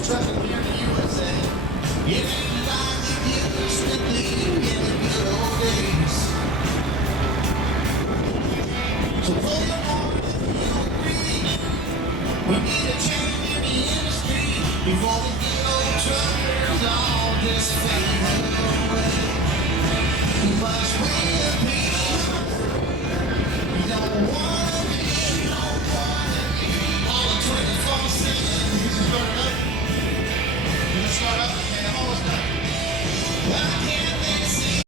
trucking here in the USA. It ain't like it used to be in the good old days. So pull your horn if you don't agree. We need a change in the industry before the good old truckers all just fade away. But we'll be, we don't want